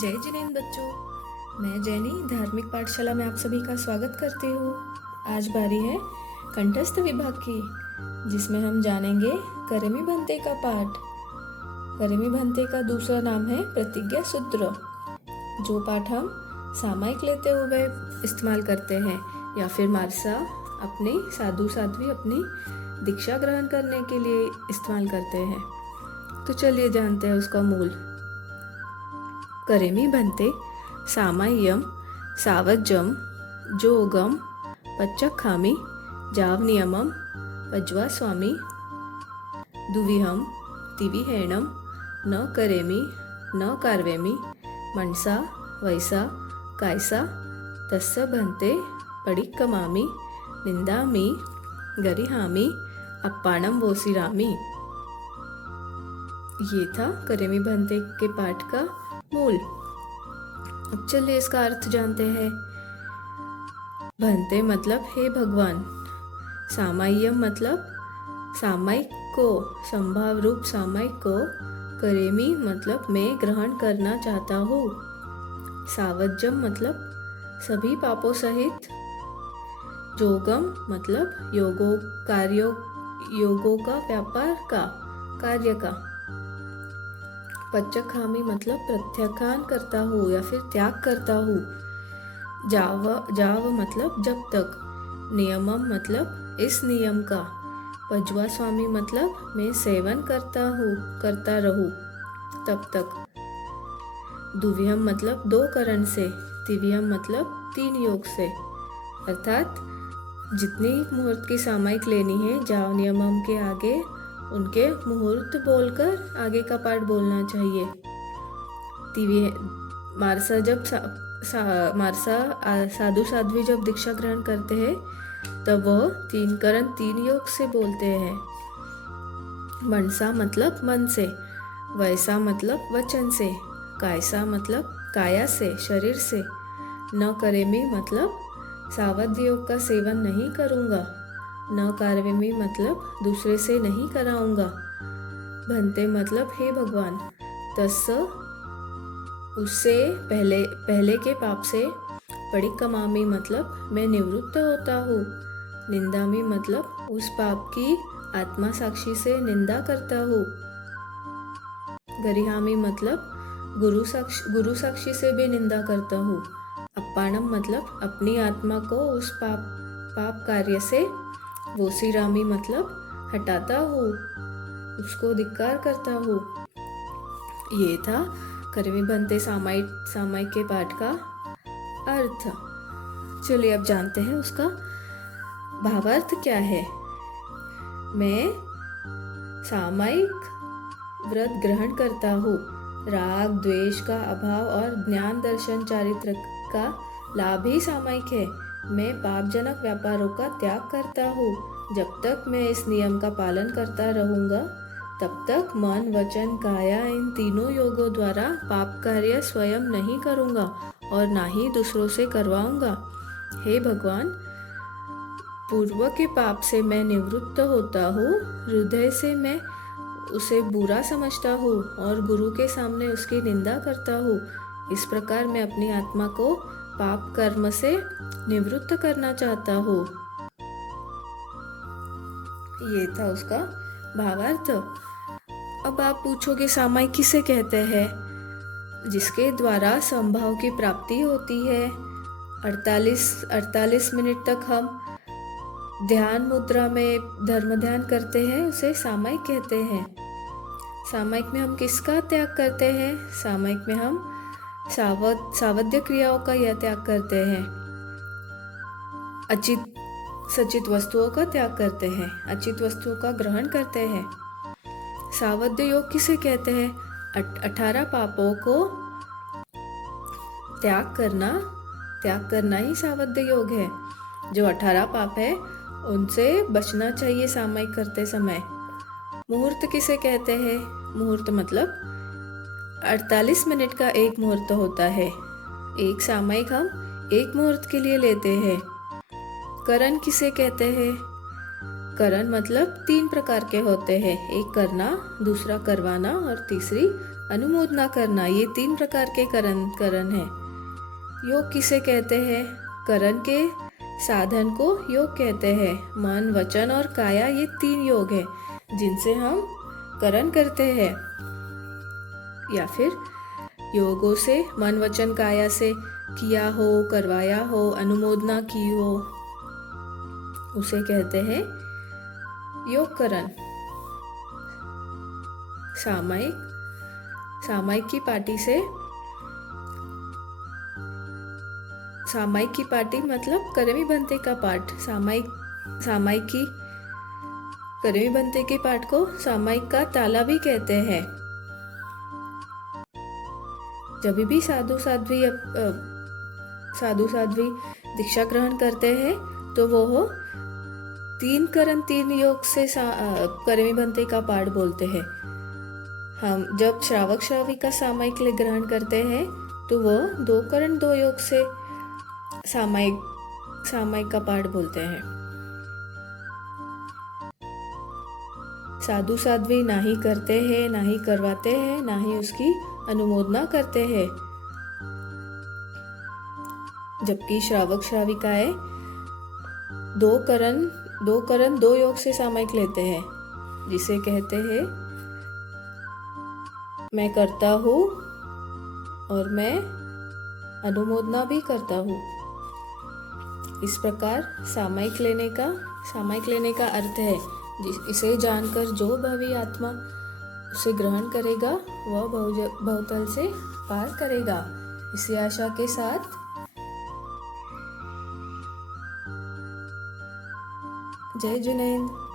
जय जिनेंद्र बच्चों। मैं जैनी धार्मिक पाठशाला में आप सभी का स्वागत करती हूँ। आज बारी है कंठस्थ विभाग की, जिसमें हम जानेंगे करेमी भंते का पाठ। करेमी भंते का दूसरा नाम है प्रतिज्ञा सूत्र, जो पाठ हम सामायिक लेते हुए इस्तेमाल करते हैं या फिर मारसा अपनी साधु साध्वी अपनी दीक्षा ग्रहण करने के लिए इस्तेमाल करते हैं। तो चलिए जानते हैं उसका मूल। करेमी भंते सामाय्यम सावज्जम जोगम पच्चखामी जावनियमम पज्वास्वामी दुविहम तिविहेणम न करेमी न कार्वेमी मनसा वैसा कायसा तस्य भंते पडिक्कमामि निंदामि गरिहामि अप्पाणम वोसिरामि। ये था करेमी भंते के पाठ का मूल। अब चलिए इसका अर्थ जानते हैं। भंते मतलब हे भगवान, सामाय्यम मतलब सामायिक को, संभाव रूप सामायिक को, करेमी मतलब मैं ग्रहण करना चाहता हूँ, सावज्जम मतलब सभी पापों सहित, जोगम मतलब योगों का व्यापार का कार्य का, पच्चखामी मतलब प्रत्याख्यान करता हूँ या फिर त्याग करता हूँ, जाव मतलब जब तक, नियमम मतलब इस नियम का, पज्वास्वामी मतलब मैं सेवन करता रहूँ तब तक, दुव्यम मतलब दो करण से, तिव्यम मतलब 3 योग से, अर्थात जितनी मुहूर्त की सामायिक लेनी है जाव नियमम के आगे उनके मुहूर्त बोलकर आगे का पाठ बोलना चाहिए। मारसा जब मारसा साधु साध्वी जब दीक्षा ग्रहण करते हैं तब वह 3 करण 3 योग से बोलते हैं। मनसा मतलब मन से, वैसा मतलब वचन से, कायसा मतलब काया से शरीर से, न करेमी मतलब सावध योग का सेवन नहीं करूँगा, न कार्वेमी मतलब दूसरे से नहीं कराऊंगा, भंते मतलब हे भगवान, तस्स उससे पहले के पाप से, पडिक्कमामि मतलब मैं निवृत्त होता हूँ, निंदामी मतलब उस पाप की आत्मा साक्षी से निंदा करता हूँ, गरिहामी मतलब गुरु साक्षी से भी निंदा करता हूँ, अप्पाणम मतलब अपनी आत्मा को उस पाप कार्य से, वोसिरामी मतलब हटाता हूँ, उसको धिक्कार करता हूँ। ये था करेमी भंते सामायिक के पाठ का अर्थ। चलिए अब जानते हैं उसका भावार्थ क्या है। मैं सामायिक व्रत ग्रहण करता हूँ, राग द्वेष का अभाव और ज्ञान दर्शन चारित्र का लाभ ही सामायिक है। मैं पापजनक व्यापारों का त्याग करता हूँ। जब तक मैं इस नियम का पालन करता रहूँगा तब तक मन वचन काया इन तीनों योगों द्वारा पाप कार्य स्वयं नहीं करूँगा और ना ही दूसरों से करवाऊँगा। हे भगवान, पूर्व के पाप से मैं निवृत्त होता हूँ, हृदय से मैं उसे बुरा समझता हूँ और गुरु के सामने उसकी निंदा करता हूँ। इस प्रकार मैं अपनी आत्मा को पाप कर्म से निवृत्त करना चाहता हूँ। ये था उसका भावार्थ। अब आप पूछोगे सामायिक किसे कहते हैं? जिसके द्वारा संभाव की प्राप्ति होती है। 48 मिनट तक हम ध्यान मुद्रा में धर्म ध्यान करते हैं, उसे सामायिक कहते हैं। सामायिक में हम किसका त्याग करते हैं? सामायिक में हम सावध्य क्रियाओं का यह त्याग करते हैं, अचित सचित वस्तुओं का त्याग करते हैं, अचित वस्तुओं का ग्रहण करते हैं। सावध्य योग किसे कहते हैं? 18 पापों को त्याग करना ही सावध्य योग है। जो 18 पाप है उनसे बचना चाहिए सामायिक करते समय। मुहूर्त किसे कहते हैं? मुहूर्त मतलब 48 मिनट का एक मुहूर्त होता है। एक सामायिक हम एक मुहूर्त के लिए लेते हैं। करण किसे कहते हैं? करण मतलब 3 प्रकार के होते हैं, एक करना, दूसरा करवाना और तीसरी अनुमोदना करना। ये 3 प्रकार के करण है। योग किसे कहते हैं? करण के साधन को योग कहते हैं। मन, वचन और काया ये 3 योग है जिनसे हम करण करते हैं, या फिर योगों से, मन, वचन, काया से किया हो, करवाया हो, अनुमोदना की हो, उसे कहते हैं योग करण। सामायिक की पार्टी से, सामायिक की पार्टी मतलब करमी बनते का पाठ। सामायिक की करमी बनते के पाठ को सामायिक का ताला भी कहते हैं। जब भी साधु साध्वी दीक्षा ग्रहण करते हैं तो वो 3 करण 3 योग से करमी बनते का पाठ बोलते हैं। हम जब श्रावक श्राविका सामायिक ग्रहण करते हैं तो वो 2 करण 2 योग से सामायिक का पाठ बोलते हैं। साधु साध्वी ना ही करते हैं, ना ही करवाते हैं, ना ही उसकी अनुमोदना करते हैं, जबकि श्रावक श्राविकाएं 2 करण 2 योग से सामायिक लेते हैं, जिसे कहते हैं मैं करता हूँ और मैं अनुमोदना भी करता हूँ। इस प्रकार सामायिक लेने का अर्थ है इसे जानकर जो भावी आत्मा उसे ग्रहण करेगा वह बहुतल से पार करेगा। इसी आशा के साथ जय जिनेंद्र।